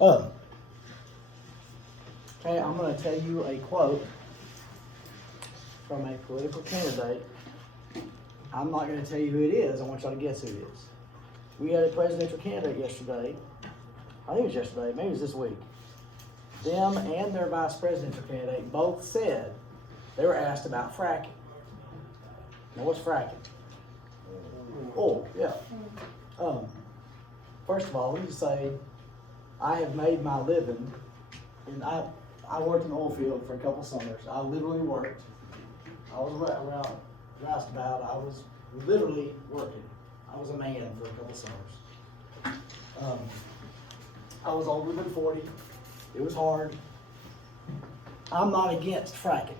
Okay, I'm going to tell you a quote from a political candidate. I'm not going to tell you who it is. I want y'all to guess who it is. We had a presidential candidate yesterday. I think it was yesterday. Maybe it was this week. Them and their vice presidential candidate both said they were asked about fracking. Now, what's fracking? Oil, yeah. First of all, let me just say, I have made my living, and I worked in the oil field for a couple summers. I literally worked. I was around roustabout. I was literally working. I was a man for a couple summers. I was older than 40. It was hard. I'm not against fracking.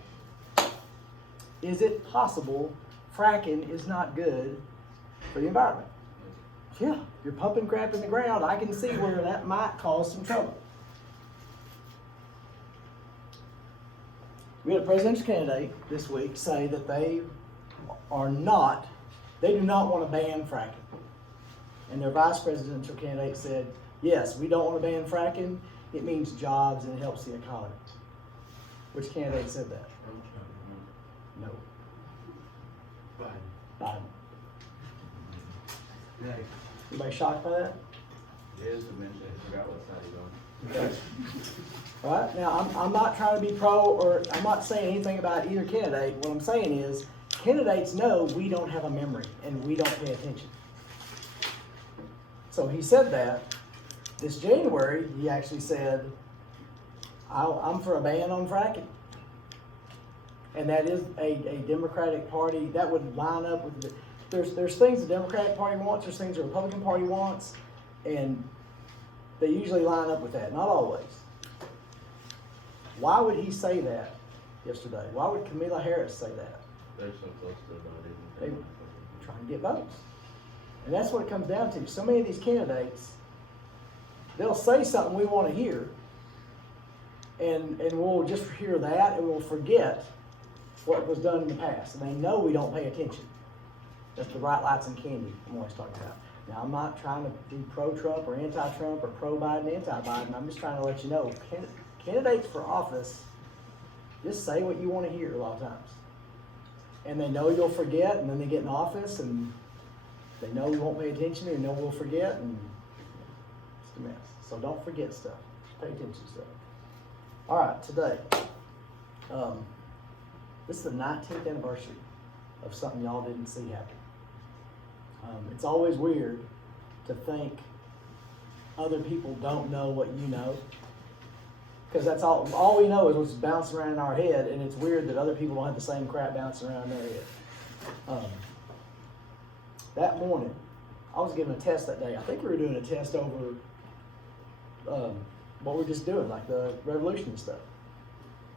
Is it possible fracking is not good for the environment? Yeah, you're pumping crap in the ground. I can see where that might cause some trouble. We had a presidential candidate this week say that they do not want to ban fracking. And their vice presidential candidate said, yes, we don't want to ban fracking. It means jobs and it helps the economy. Which candidate said that? No. Biden. Anybody shocked by that? Yes, I forgot what side he's on. Okay. All right, now I'm not trying to be pro, or I'm not saying anything about either candidate. What I'm saying is candidates know we don't have a memory and we don't pay attention. So he said that. This January, he actually said, I'm for a ban on fracking. And that is a Democratic Party, that would line up with there's things the Democratic Party wants, there's things the Republican Party wants, and they usually line up with that, not always. Why would he say that yesterday? Why would Kamala Harris say that? They're so close to the voting. They're trying to get votes. And that's what it comes down to. So many of these candidates, they'll say something we want to hear, and we'll just hear that, and we'll forget what was done in the past. And they know we don't pay attention. That's the bright lights and candy I'm always talking about. Now, I'm not trying to be pro-Trump or anti-Trump or pro-Biden, anti-Biden. I'm just trying to let you know, candidates for office, just say what you want to hear a lot of times. And they know you'll forget, and then they get in office, and they know we won't pay attention, and they know we'll forget, and it's a mess. So don't forget stuff. Just pay attention to stuff. All right, today, this is the 19th anniversary of something y'all didn't see happen. It's always weird to think other people don't know what you know, because that's all we know is what's bouncing around in our head, and it's weird that other people don't have the same crap bouncing around in their head. That morning, I was giving a test that day. I think we were doing a test over what we're just doing, like the revolution and stuff.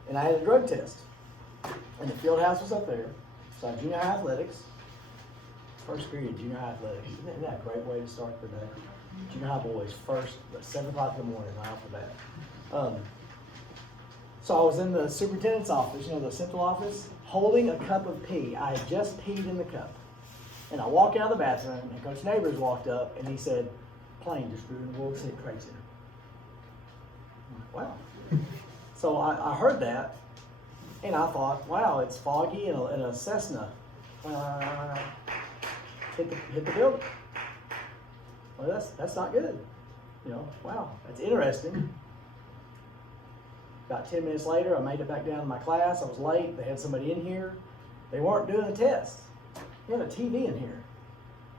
And I had a drug test. And the field house was up there. So I had junior high athletics. First period, junior high athletics. Isn't that a great way to start the day? Junior high boys, first, at 7 o'clock in the morning, right off the bat. So I was in the superintendent's office, the central office, holding a cup of pee. I had just peed in the cup. And I walked out of the bathroom, and Coach Neighbors walked up, and he said, plane just flew in the World Trade Center. I'm like, wow. So I heard that, and I thought, wow, it's foggy, and a Cessna hit the building. Well, that's not good. Wow, that's interesting. About 10 minutes later, I made it back down to my class. I was late. They had somebody in here. They weren't doing a test. They had a TV in here,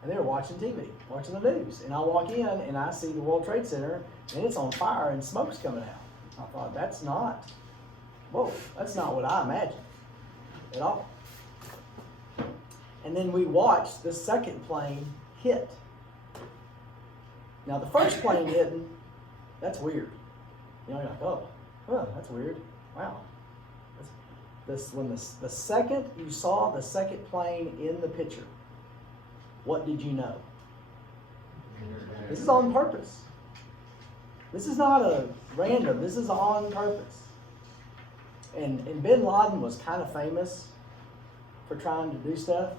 and they were watching TV, watching the news. And I walk in, and I see the World Trade Center, and it's on fire, and smoke's coming out. I thought, that's not what I imagined at all. And then we watched the second plane hit. Now, the first plane hitting, that's weird. You're like, oh, that's weird. Wow. When the second you saw the second plane in the picture, what did you know? This is on purpose. This is not a random. This is on purpose. And bin Laden was kind of famous for trying to do stuff.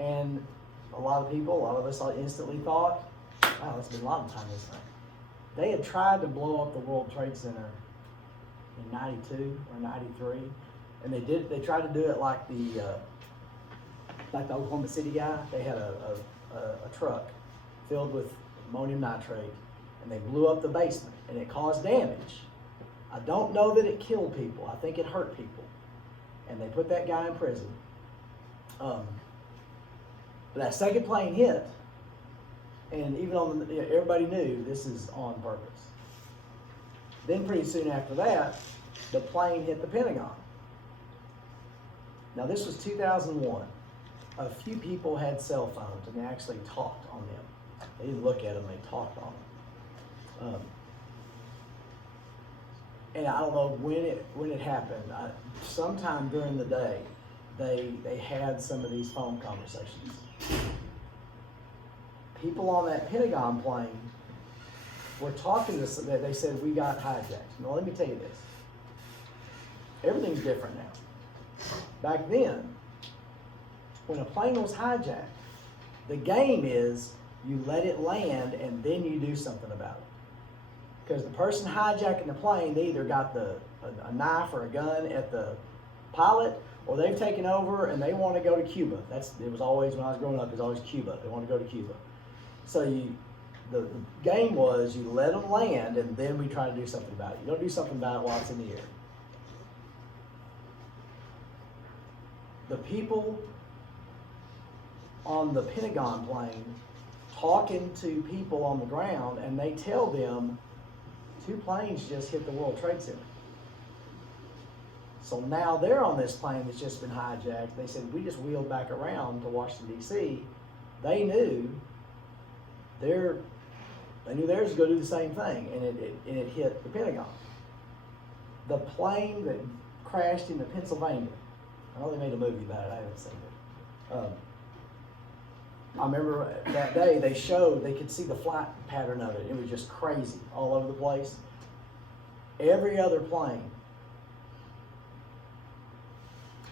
And a lot of us instantly thought, wow, that's bin Laden time this thing. They had tried to blow up the World Trade Center in 92 or 93, and they tried to do it like the Oklahoma City guy. They had a truck filled with ammonium nitrate, and they blew up the basement, and it caused damage. I don't know that it killed people. I think it hurt people, and they put that guy in prison. But that second plane hit, and even on everybody knew this is on purpose. Then pretty soon after that, the plane hit the Pentagon. Now this was 2001. A few people had cell phones and they actually talked on them. They didn't look at them, they talked on them. And I don't know when it happened. Sometime during the day, they had some of these phone conversations. People on that Pentagon plane were talking to them. They said, we got hijacked. Now let me tell you this. Everything's different now. Back then, when a plane was hijacked, the game is you let it land and then you do something about it. Because the person hijacking the plane, they either got a knife or a gun at the pilot, or they've taken over and they want to go to Cuba. It was always, when I was growing up, it was always Cuba. They want to go to Cuba. So the game was you let them land and then we try to do something about it. You don't do something about it while it's in the air. The people on the Pentagon plane talking to people on the ground, and they tell them 2 planes just hit the World Trade Center. So now they're on this plane that's just been hijacked. They said, we just wheeled back around to Washington, D.C. They knew theirs was going to do the same thing, and it hit the Pentagon. The plane that crashed into Pennsylvania, I know they made a movie about it, I haven't seen it. I remember that day they could see the flight pattern of it. It was just crazy all over the place. Every other plane,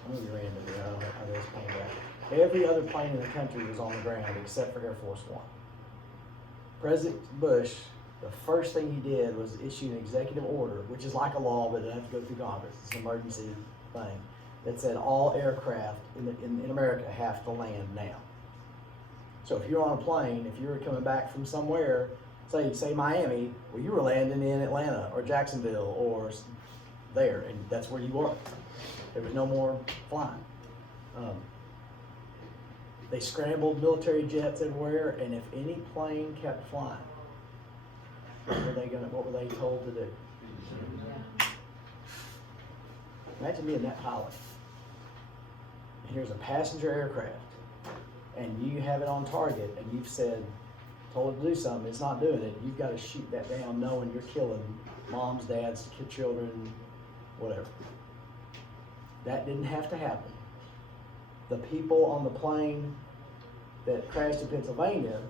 I'm going to be random here, I don't know how this plane got. Every other plane in the country was on the ground except for Air Force One. President Bush, the first thing he did was issue an executive order, which is like a law, but it doesn't have to go through Congress. It's an emergency thing that said all aircraft in America have to land now. So if you're on a plane, if you're coming back from somewhere, say Miami, well, you were landing in Atlanta or Jacksonville or there, and that's where you were. There was no more flying. They scrambled military jets everywhere, and if any plane kept flying, what were they told to do? Imagine being that pilot. Here's a passenger aircraft, and you have it on target, and you've told it to do something, it's not doing it. You've got to shoot that down knowing you're killing moms, dads, children, whatever. That didn't have to happen. The people on the plane that crashed in Pennsylvania,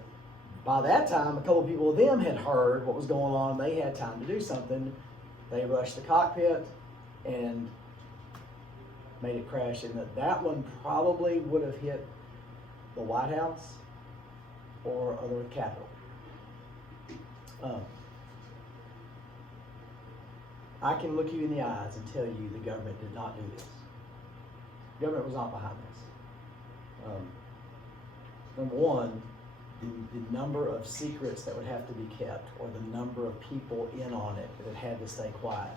by that time, a couple of people of them had heard what was going on. They had time to do something. They rushed the cockpit and made it crash. And that one probably would have hit the White House or the Capitol. I can look you in the eyes and tell you the government did not do this. The government was not behind this. Number one, the number of secrets that would have to be kept, or the number of people in on it that had to stay quiet,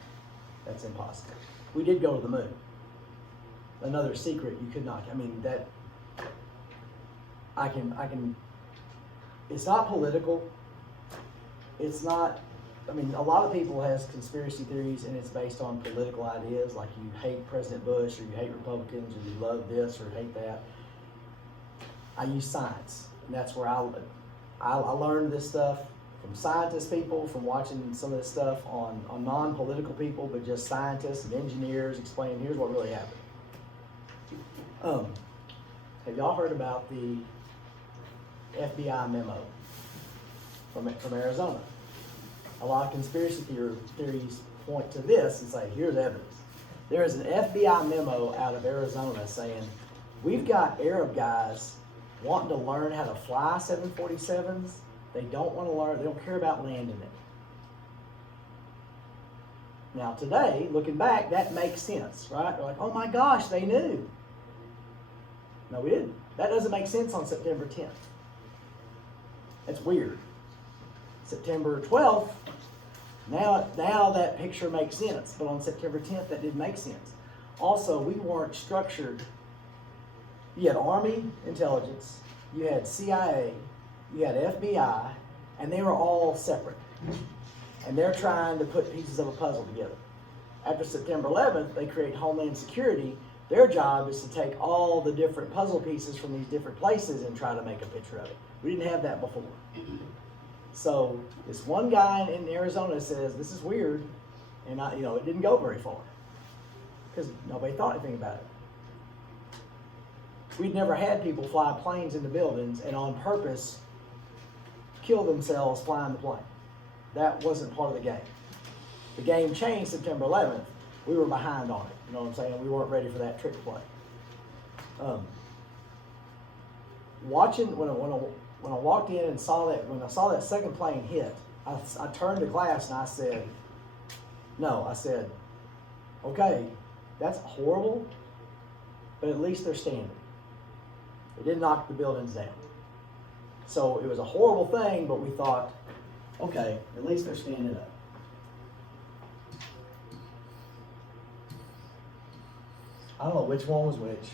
that's impossible. We did go to the moon. Another secret you could not, I can, it's not political. It's not, a lot of people has conspiracy theories and it's based on political ideas, like you hate President Bush, or you hate Republicans, or you love this or hate that. I use science, and that's where I learned this stuff from scientist people, from watching some of this stuff on non-political people, but just scientists and engineers explaining, here's what really happened. Have y'all heard about the FBI memo from Arizona? A lot of conspiracy theories point to this and say, here's evidence. There is an FBI memo out of Arizona saying, we've got Arab guys wanting to learn how to fly 747s. They don't want to learn, they don't care about landing it. Now today, looking back, that makes sense, right? They're like, oh my gosh, they knew. No, we didn't. That doesn't make sense on September 10th. That's weird. September 12th, now that picture makes sense, but on September 10th, that didn't make sense. Also, we weren't structured. You had Army intelligence, you had CIA, you had FBI, and they were all separate. And they're trying to put pieces of a puzzle together. After September 11th, they create Homeland Security. Their job is to take all the different puzzle pieces from these different places and try to make a picture of it. We didn't have that before. So this one guy in Arizona says, this is weird, and it didn't go very far because nobody thought anything about it. We'd never had people fly planes into buildings and on purpose kill themselves flying the plane. That wasn't part of the game. The game changed September 11th. We were behind on it. You know what I'm saying? We weren't ready for that trick play. Watching when I walked in and saw that, when I saw that second plane hit, I turned to glass and I said, okay, that's horrible, but at least they're standing. It didn't knock the buildings down. So it was a horrible thing, but we thought, okay, at least they're standing up. I don't know which one was which.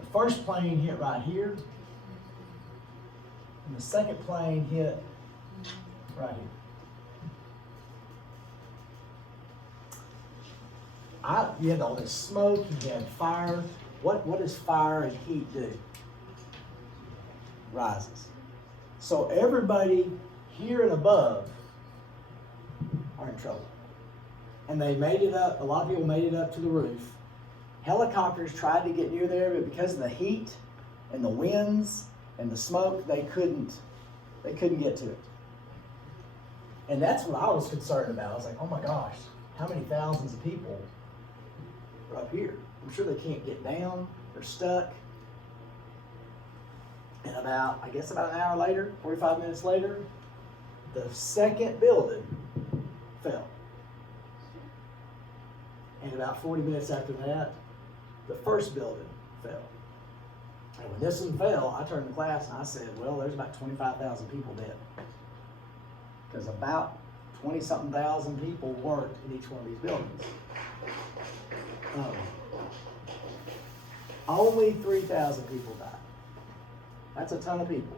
The first plane hit right here, and the second plane hit right here. You had all this smoke, you had fire. What does fire and heat do? Rises. So everybody here and above are in trouble. And they made it up, a lot of people made it up to the roof. Helicopters tried to get near there, but because of the heat and the winds and the smoke, they couldn't get to it. And that's what I was concerned about. I was like, oh my gosh, how many thousands of people are up here? I'm sure they can't get down, they're stuck. And about an hour later, 45 minutes later, the second building fell. And about 40 minutes after that, the first building fell. And when this one fell, I turned to class and I said, well, there's about 25,000 people dead. Because about 20-something thousand people worked in each one of these buildings. Only 3,000 people died. That's a ton of people.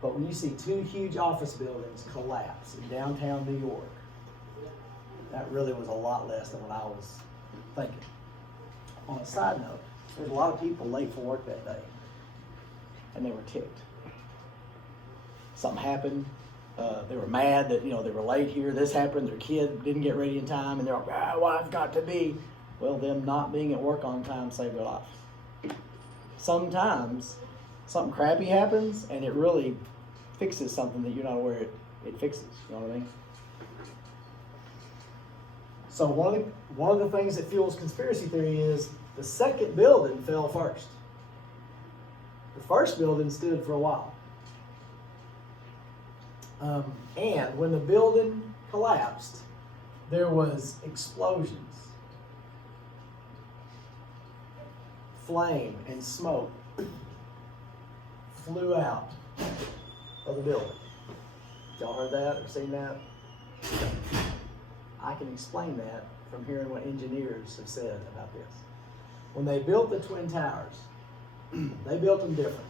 But when you see two huge office buildings collapse in downtown New York, that really was a lot less than what I was thinking. On a side note, there's a lot of people late for work that day, and they were ticked. Something happened. They were mad that they were late here. This happened. Their kid didn't get ready in time, and they're like, well, I've got to be. Well, them not being at work on time saved their life. Sometimes something crappy happens, and it really fixes something that you're not aware it fixes. You know what I mean? So one of the things that fuels conspiracy theory is the second building fell first. The first building stood for a while. And when the building collapsed, there was explosions. Flame and smoke flew out of the building. Y'all heard that or seen that? I can explain that from hearing what engineers have said about this. When they built the Twin Towers, they built them different.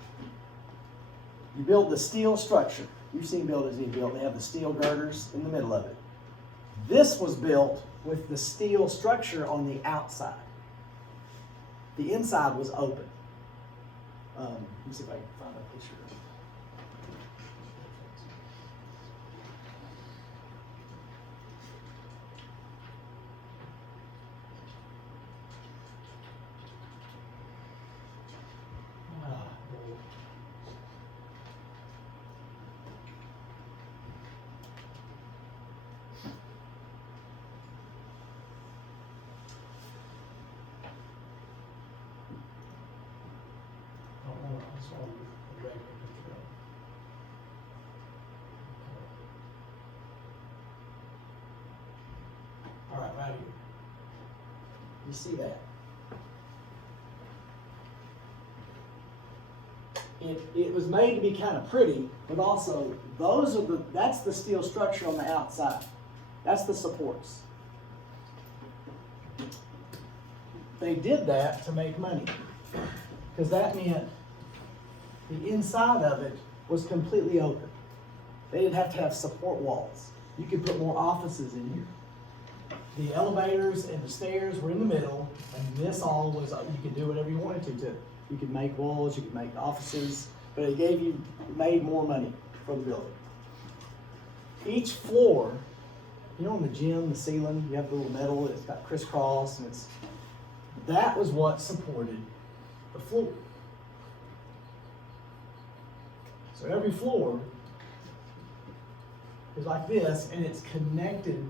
You build the steel structure. You've seen buildings being built. They have the steel girders in the middle of it. This was built with the steel structure on the outside. The inside was open. Let me see if I can find a picture. here. You see that? It was made to be kind of pretty, but also that's the steel structure on the outside. That's the supports. They did that to make money, because that meant the inside of it was completely open. They didn't have to have support walls. You could put more offices in here. The elevators and the stairs were in the middle, and this all was, you could do whatever you wanted to. You could make walls, you could make offices, but it made more money for the building. Each floor, you know, in the gym, the ceiling, you have the little metal, it's got crisscross, and that was what supported the floor. So every floor is like this, and it's connected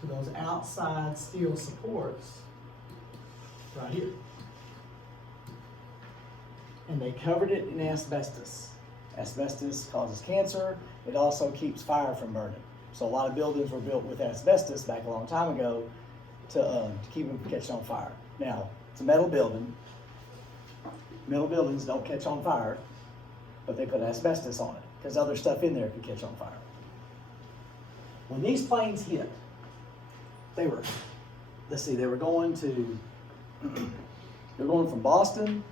to those outside steel supports right here. And they covered it in asbestos. Asbestos causes cancer. It also keeps fire from burning. So a lot of buildings were built with asbestos back a long time ago to keep them from catching on fire. Now, it's a metal building. Metal buildings don't catch on fire, but they put asbestos on it because other stuff in there could catch on fire. When these planes hit, they were going from Boston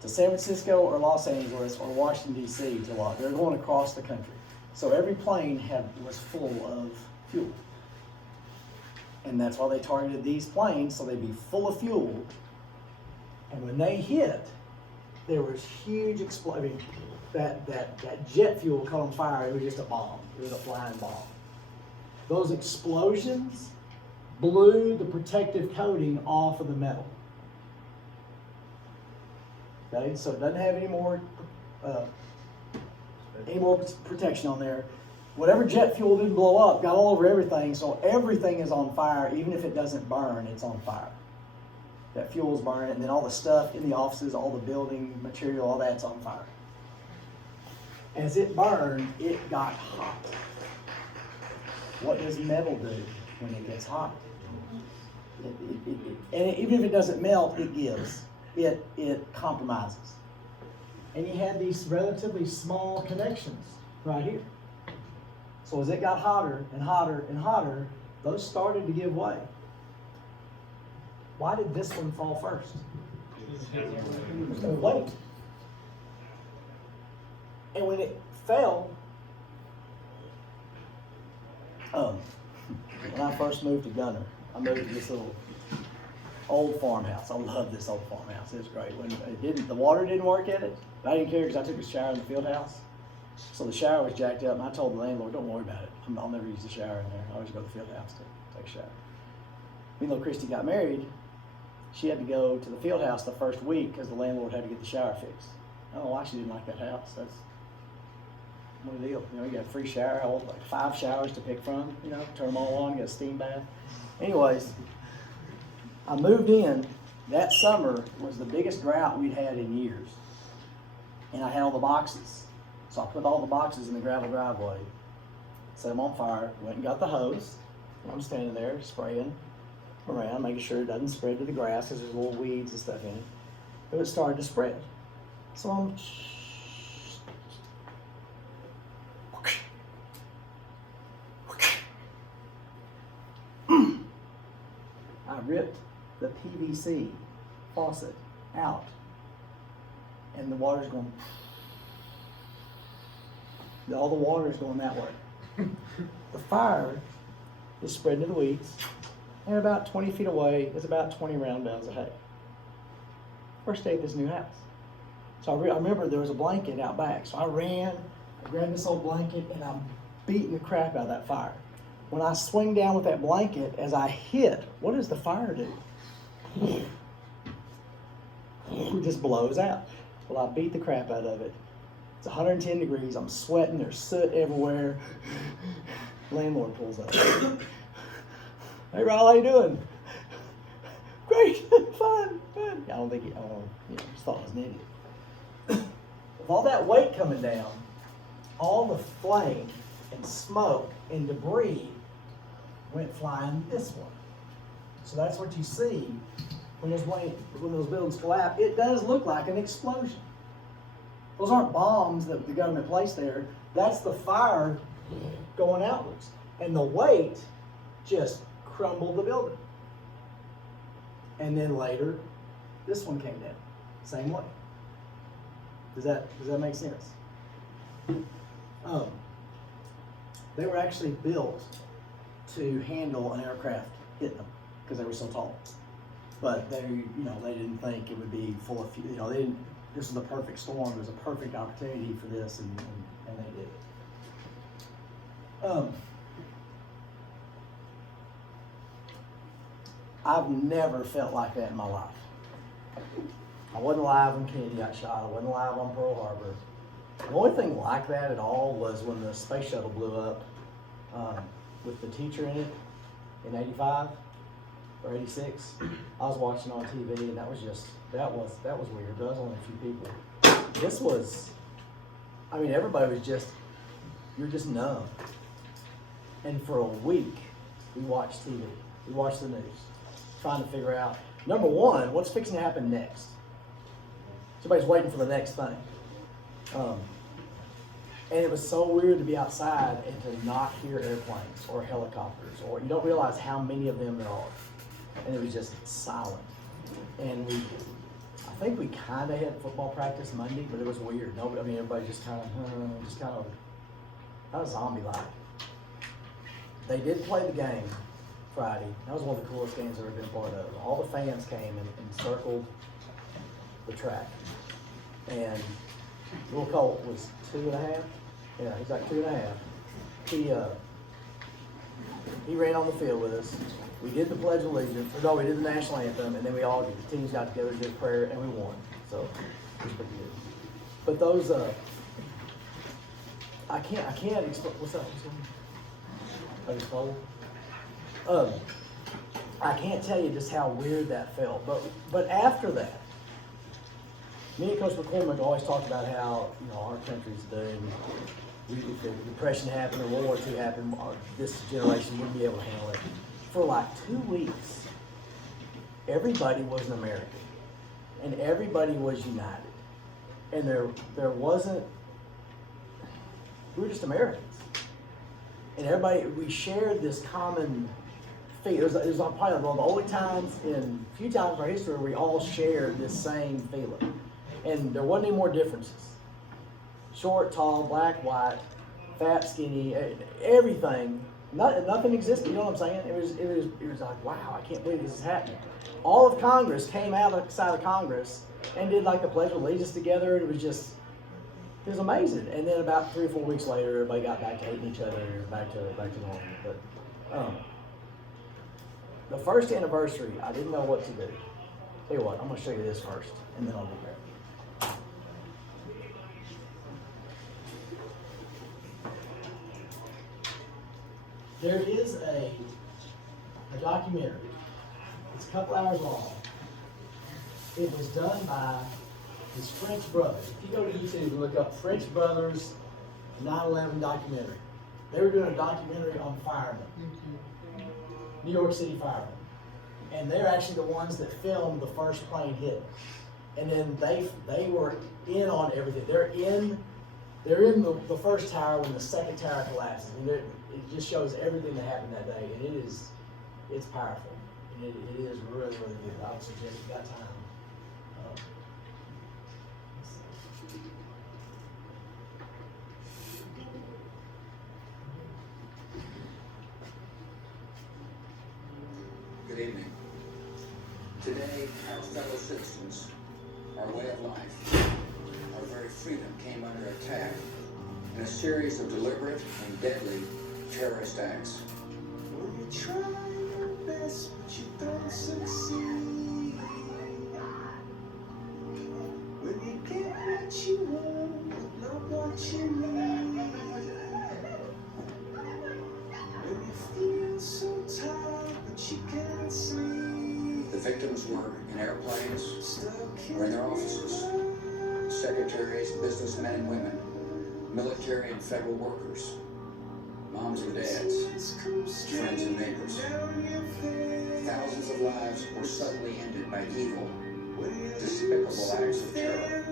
to San Francisco or Los Angeles or Washington, D.C. They're going across the country. So every plane was full of fuel. And that's why they targeted these planes, so they'd be full of fuel. And when they hit, there was huge explosion. That jet fuel caught on fire. It was just a bomb. It was a flying bomb. Those explosions blew the protective coating off of the metal. Okay, so it doesn't have any more protection on there. Whatever jet fuel didn't blow up got all over everything, so everything is on fire. Even if it doesn't burn, it's on fire. That fuel's burning, and then all the stuff in the offices, all the building material, all that's on fire. As it burned, it got hot. What does metal do when it gets hot? And even if it doesn't melt, it gives. It compromises. And you had these relatively small connections right here. So as it got hotter and hotter and hotter, those started to give way. Why did this one fall first? There's no weight. And when it fell, when I first moved to Gunner, I moved to this little old farmhouse. I love this old farmhouse. It was great. When the water didn't work in it, but I didn't care because I took a shower in the field house. So the shower was jacked up, and I told the landlord, "Don't worry about it. I'll never use the shower in there. I always go to the field house to take a shower." Even though Christy got married, she had to go to the field house the first week because the landlord had to get the shower fixed. I don't know why she didn't like that house. That's what a deal. You know, you got a free shower, like 5 showers to pick from. You know, turn them all on, get a steam bath. Anyways, I moved in. That summer was the biggest drought we'd had in years, and I had all the boxes. So I put all the boxes in the gravel driveway, set them on fire, went and got the hose. I'm standing there spraying around, making sure it doesn't spread to the grass because there's little weeds and stuff in it. But it started to spread. So I ripped the PVC faucet out, and the water's going. All the water is going that way. The fire is spreading to the weeds, and about 20 feet away is about 20 round bales of hay. First day at this new house. So I remember there was a blanket out back. So I ran, I grabbed this old blanket, and I'm beating the crap out of that fire. When I swing down with that blanket, as I hit, what does the fire do? It just blows out. Well, I beat the crap out of it. It's 110 degrees. I'm sweating. There's soot everywhere. Landlord pulls up. "Hey, Riley, how you doing?" "Great, fine. I don't think just thought I was an idiot. With all that weight coming down, all the flame and smoke and debris went flying this one. So that's what you see when those buildings collapse. It does look like an explosion. Those aren't bombs that the government placed there. That's the fire going outwards. And the weight just crumbled the building. And then later, this one came down. Same way. Does that make sense? They were actually built to handle an aircraft hitting them because they were so tall. But they didn't think it would be full of, this was the perfect storm. It was a perfect opportunity for this, and they did it. I've never felt like that in my life. I wasn't alive when Kennedy got shot. I wasn't alive on Pearl Harbor. The only thing like that at all was when the space shuttle blew up with the teacher in it in '85 or '86. I was watching on TV, and that was weird. There was only a few people. This was, everybody was you're just numb. And for a week, we watched TV. We watched the news, trying to figure out, number one, what's fixing to happen next. Somebody's waiting for the next thing. And it was so weird to be outside and to not hear airplanes or helicopters, or you don't realize how many of them there are. And it was just silent. And I think we kind of had football practice Monday, but it was weird. Everybody just kind of zombie-like. They did play the game Friday. That was one of the coolest games I've ever been part of. All the fans came and circled the track. And Will Colt was 2.5. Yeah, he's like 2.5. He ran on the field with us. We did the Pledge of Allegiance. We did the national anthem, and then the teams got together, did prayer, and we won. So it was pretty good. But those, I can't explain. What's up? I just told. I can't tell you just how weird that felt. But after that, me and Coach McCormick always talked about how our country's doomed. If the Depression happened or World War II happened, this generation wouldn't be able to handle it. For like 2 weeks, everybody was an American, and everybody was united, and there wasn't. We were just Americans, and we shared this common thing. It was probably one of the only times in a few times in our history where we all shared this same feeling, and there wasn't any more differences. Short, tall, black, white, fat, skinny, everything. Nothing existed. You know what I'm saying? It was like, wow, I can't believe this is happening. All of Congress came outside of Congress and did like the Pledge of Allegiance together. It was amazing. And then about 3 or 4 weeks later, everybody got back to hating each other and back to normal. But the first anniversary, I didn't know what to do. Tell you what, I'm going to show you this first, and then I'll get back. There is a documentary. It's a couple hours long. It was done by his French brother. If you go to YouTube and look up French Brothers 9/11 documentary, they were doing a documentary on firemen, New York City firemen, and they're actually the ones that filmed the first plane hit. And then they were in on everything. They're in the first tower when the second tower collapses. It just shows everything that happened that day, and it's powerful. And it is really, really good. I would suggest if you got time. Good evening. Today, our fellow citizens, our way of life, our very freedom came under attack in a series of deliberate and deadly terrorist acts. Well, you try your best, but you don't succeed. When you get what you want, not what you need. When you feel so tired, but you can't sleep. The victims were in airplanes, or in their offices. Secretaries, businessmen and women, military and federal workers, moms and dads, friends and neighbors. Thousands of suddenly ended by evil, despicable acts of terror.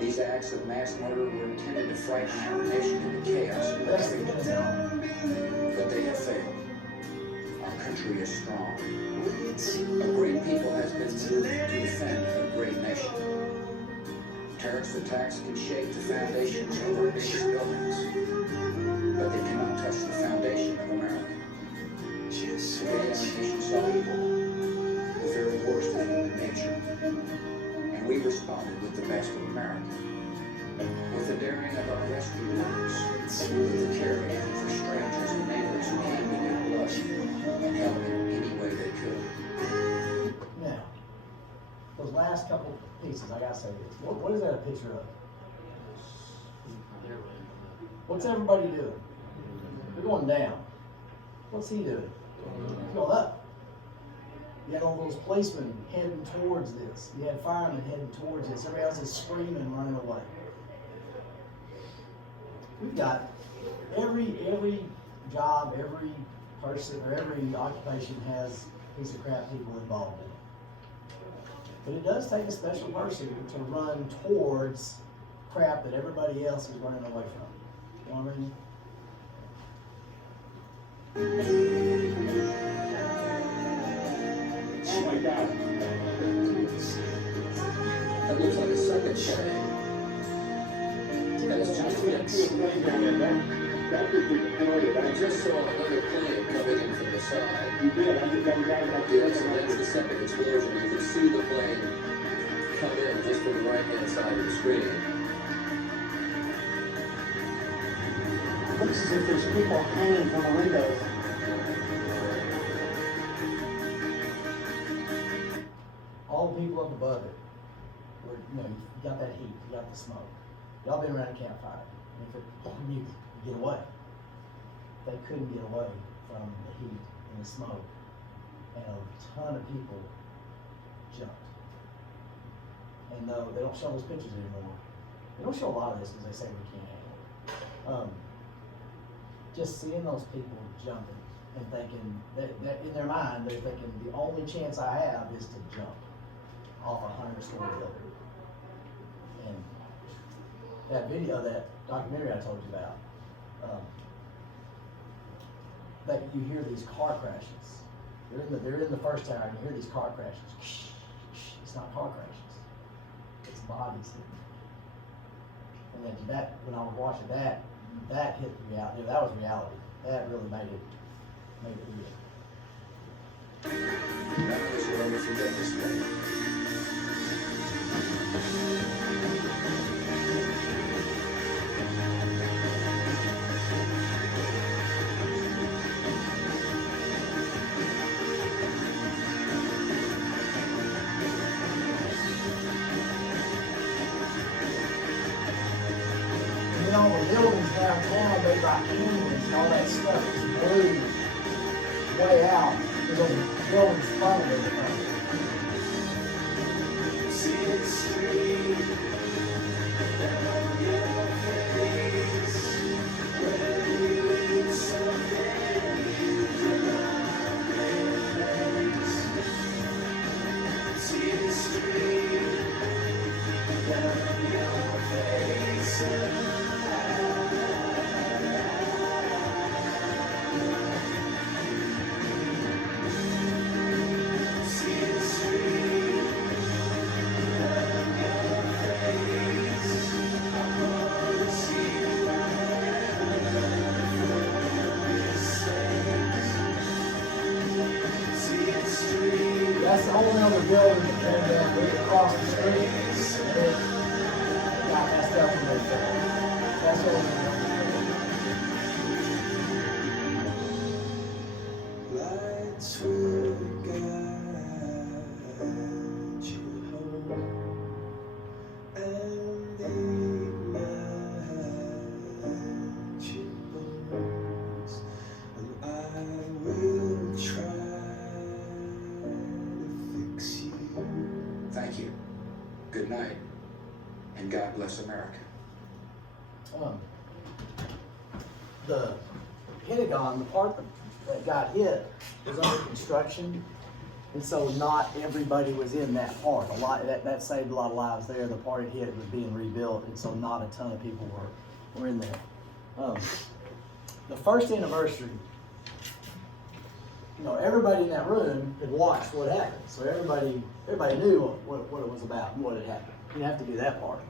These acts of mass murder were intended to frighten our nation into chaos and That's the retreat. thing. But they have failed. Our country is strong. A great people has been moved to defend a great nation. Terrorist attacks can shake the foundations of our biggest buildings, but they cannot touch the foundation of America. Today, our nation saw evil, the very worst of human nature, and we responded with the best of America. With the daring of our rescue workers, with the care we had for strangers and neighbors who came to their blood and helped in any way they could. Now, those last couple pieces, I gotta say this. What is that a picture of? What's everybody doing? They're going down. What's he doing? He's going up. You had all those policemen heading towards this. You had firemen heading towards this. Everybody else is screaming, running away. We've got every job, every person, or every occupation has a piece of crap people involved in it. But it does take a special person to run towards crap that everybody else is running away from. You know what I mean? Oh my God. That looks like a second shot. That is just I just saw another plane coming in from the side. Yes, and that's the second explosion. You can see the plane come in just from the right-hand side of the screen. Looks as if there's people hanging from the windows. All the people up above it, were, you know, you got that heat, you got the smoke. Y'all been around a campfire. And if you get away. They couldn't get away from the heat and the smoke. And a ton of people jumped. And though they don't show those pictures anymore, they don't show a lot of this because they say we can't handle it. Just seeing those people jumping and thinking, that in their mind, they're thinking the only chance I have is to jump off a 100-story building. And that video, that documentary I told you about, that you hear these car crashes. They're in the first tower and you hear these car crashes. It's not car crashes. It's bodies hitting. And then that, when I was watching that hit reality. That was reality. That really made it real. None of us will ever forget this day. And all the buildings downtown made by Indians and all that stuff is blue way out because those buildings funneled everything. See the street, down your face, where you live someday, see the street, down your face. See the street, down your face. on the building that came down right across the street, and it got messed up and they fell. That's what we're doing. Lights will guide you home and ignite your bones, and I will try to fix you. Thank you. Good night. And God bless America. The Pentagon, the part that got hit was under construction, and so not everybody was in that part. A lot that saved a lot of lives there. The part it hit was being rebuilt, and so not a ton of people were in there. The first anniversary, everybody in that room had watched what happened, so everybody knew what it was about and what had happened. You didn't have to do that part.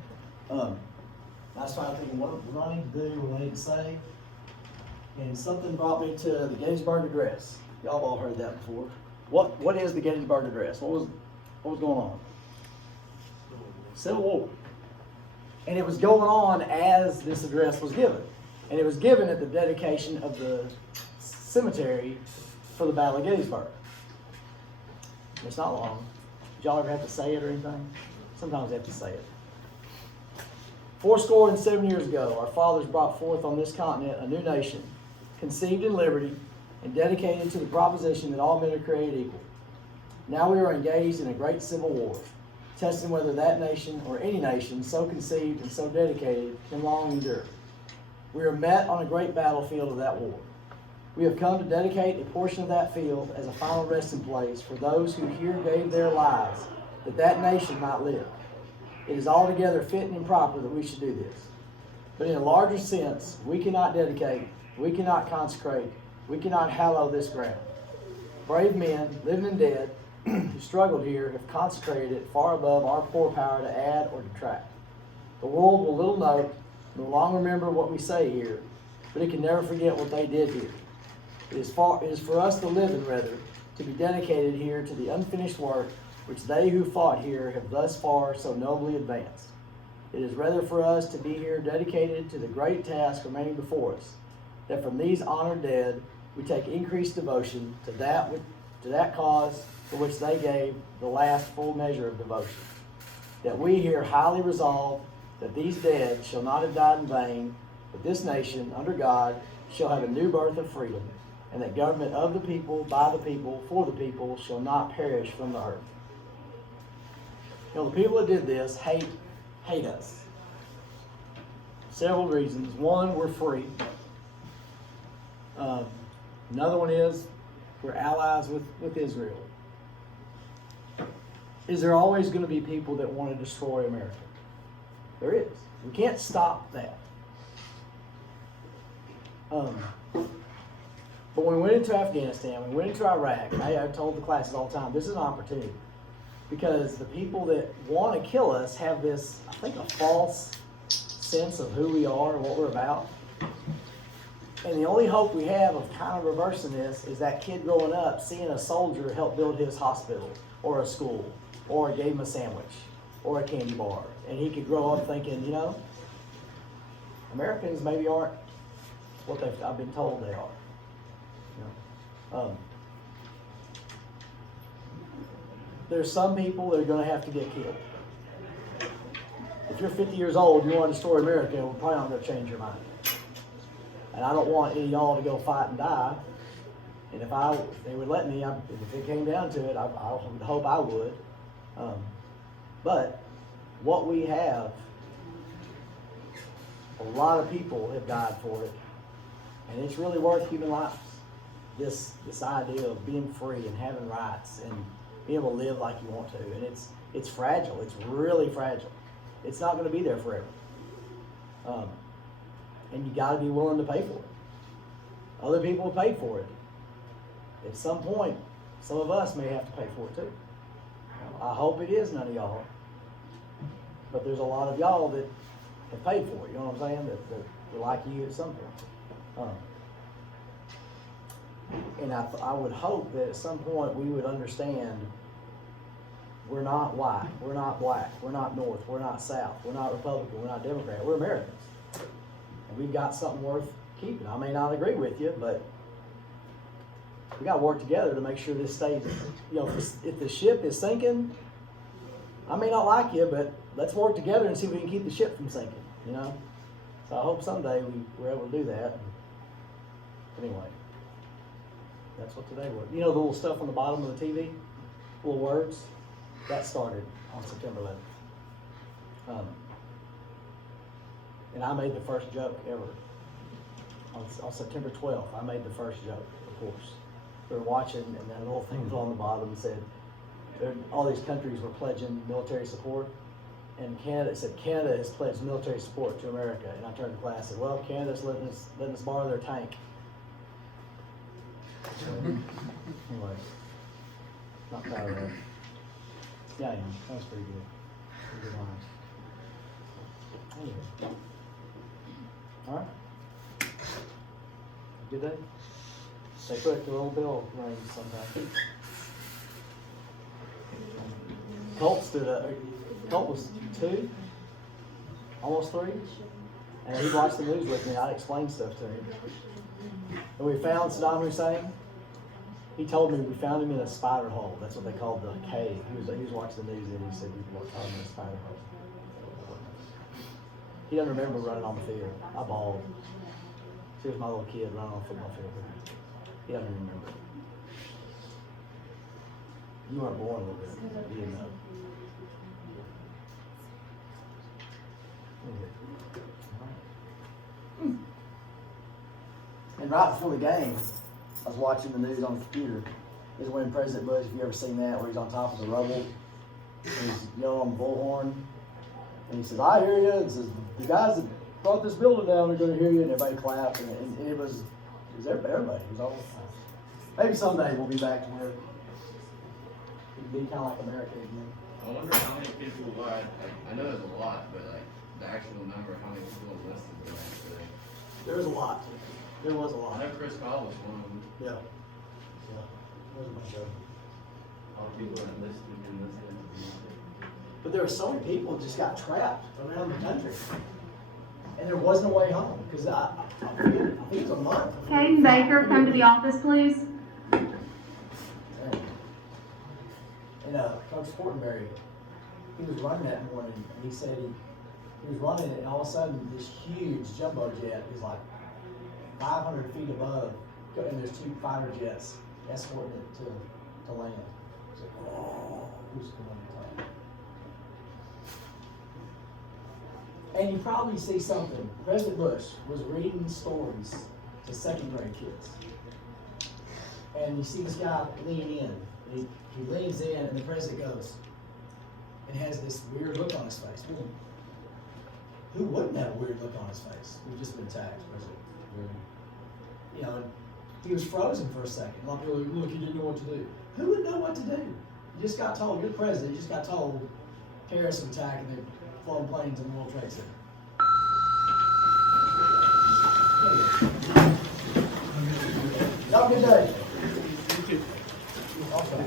That's why I'm thinking, what do I need to do? What do I need to say? And something brought me to the Gettysburg Address. Y'all have all heard that before. What is the Gettysburg Address? What was going on? Civil War. And it was going on as this address was given. And it was given at the dedication of the cemetery for the Battle of Gettysburg. It's not long. Did y'all ever have to say it or anything? Sometimes they have to say it. 77 years ago, our fathers brought forth on this continent a new nation, conceived in liberty and dedicated to the proposition that all men are created equal. Now we are engaged in a great civil war, testing whether that nation or any nation so conceived and so dedicated can long endure. We are met on a great battlefield of that war. We have come to dedicate a portion of that field as a final resting place for those who here gave their lives that that nation might live. It is altogether fitting and proper that we should do this. But in a larger sense, we cannot dedicate, we cannot consecrate, we cannot hallow this ground. Brave men, living and dead, who struggled here have consecrated it far above our poor power to add or detract. The world will little note, no long remember what we say here, but it can never forget what they did here. It is for us the living, rather, to be dedicated here to the unfinished work which they who fought here have thus far so nobly advanced. It is rather for us to be here dedicated to the great task remaining before us, that from these honored dead we take increased devotion to that cause for which they gave the last full measure of devotion. That we here highly resolve that these dead shall not have died in vain, but this nation, under God, shall have a new birth of freedom, and that government of the people, by the people, for the people, shall not perish from the earth. The people that did this hate us. Several reasons. One, we're free. Another one is we're allies with Israel. Is there always going to be people that want to destroy America? There is. We can't stop that. But when we went into Afghanistan, we went into Iraq, I told the classes all the time, this is an opportunity. Because the people that want to kill us have this, I think, a false sense of who we are and what we're about. And the only hope we have of kind of reversing this is that kid growing up seeing a soldier help build his hospital or a school or gave him a sandwich or a candy bar. And he could grow up thinking, Americans maybe aren't what I've been told they are. There's some people that are going to have to get killed. If you're 50 years old and you want to destroy America, we're probably not going to change your mind. And I don't want any of y'all to go fight and die. And if they would let me, if it came down to it, I would hope I would. But what we have, a lot of people have died for it. And it's really worth human lives. This idea of being free and having rights and being able to live like you want to. And it's fragile. It's really fragile. It's not going to be there forever. And you got to be willing to pay for it. Other people have paid for it. At some point, some of us may have to pay for it too. I hope it is none of y'all. But there's a lot of y'all that have paid for it. You know what I'm saying? That like you at some point. And I would hope that at some point we would understand We're not white, we're not black, we're not North, we're not South, we're not Republican, we're not Democrat, we're Americans. And we've got something worth keeping. I may not agree with you, but we gotta work together to make sure this stays, you know, if the ship is sinking, I may not like you, but let's work together and see if we can keep the ship from sinking, you know? So I hope someday we're able to do that. Anyway, that's what today was. You know the little stuff on the bottom of the TV? Little words? That started on September 11th. And I made the first joke ever. On September 12th, I made the first joke, of course. We were watching, and that little thing was on the bottom and said, all these countries were pledging military support. And Canada, it said, Canada has pledged military support to America. And I turned to the class and said, well, Canada's letting us borrow their tank. Anyway, not proud of that. Yeah, I am. That was pretty good. Pretty good lines. Anyway. All right. Good day. Stay put. The little bill rains sometime. Colt was 2, almost 3, and he watched the news with me. I'd explain stuff to him. And we found Saddam Hussein. He told me we found him in a spider hole. That's what they called the cave. He was watching the news and he said we found him in a spider hole. He doesn't remember running on the field. I bawled. Here's my little kid running on the football field. He doesn't remember. You weren't born a little bit. You didn't know. And right before the game, I was watching the news on the computer. Is when President Bush, if you ever seen that, where he's on top of the rubble, and he's yelling on the bullhorn, and he says, "I hear you." And says, "The guys that brought this building down are going to hear you," and everybody clapped, and it was everybody. It was all. Maybe someday we'll be back to where it'd be kind of like America again. I wonder how many people I know there's a lot, but like the actual number of how many people enlisted were today. There was a lot. There was a I lot. know Chris Call was one of them. Yeah. Yeah. There was a bunch of them. All the people that enlisted. But there were so many people that just got trapped around the country. And there wasn't a way home. Because I think it was a month. Caden Baker, come to the office, please. And Coach Fortenberry, he was running that morning, and he said he was running it, and all of a sudden this huge jumbo jet is like 500 feet above, and there's 2 fighter jets escorting it to land. It's like, oh, who's going to land? And you probably see something. President Bush was reading stories to 2nd grade kids. And you see this guy lean in. He leans in, and the president goes, and has this weird look on his face. Well, who wouldn't have a weird look on his face? We've just been attacked, President. You know, and he was frozen for a second. A lot of people were like, look, he didn't know what to do. Who would know what to do? You just got told, you're the president, you just got told terrorists attack and they're flying planes in the World Trade Center. Have a good day. You too. Also.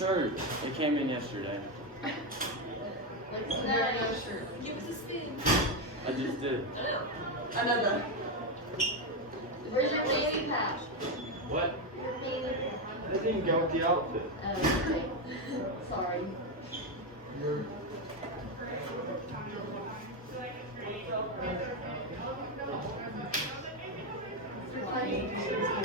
shirt. It came in yesterday. Give us a spin. I just did. Another. Where's your fanny pack? What? That didn't go with the outfit. Oh, okay. Sorry. Mr. Clay?